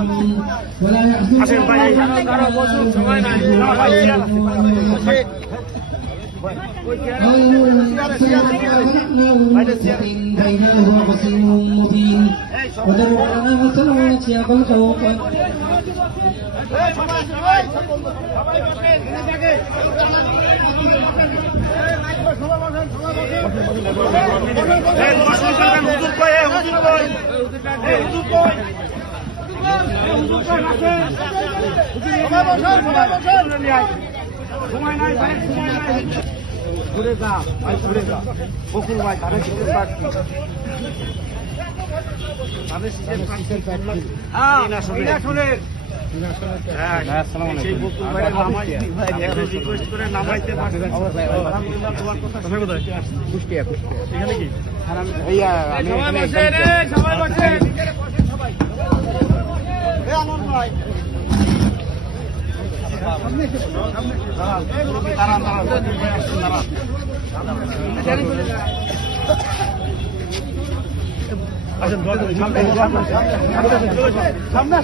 ولا يحزنك بينه وقصير مبين ودروا لنا وسلوا سياق الخوف ঘুরে যা ভাই ঘুরে যা বকুল ভাই ধানের শীতের প্রার্থী ধানের শীতের প্রার্থী সেই বকুল ভাইয়ের নামাইতে রিকোয়েস্ট করে নামাইতে আলহামদুলিল্লাহ তোমার কথা কুষ্টিয়া এখানে কি সবাই বসে আনন্দ ভাই সামনে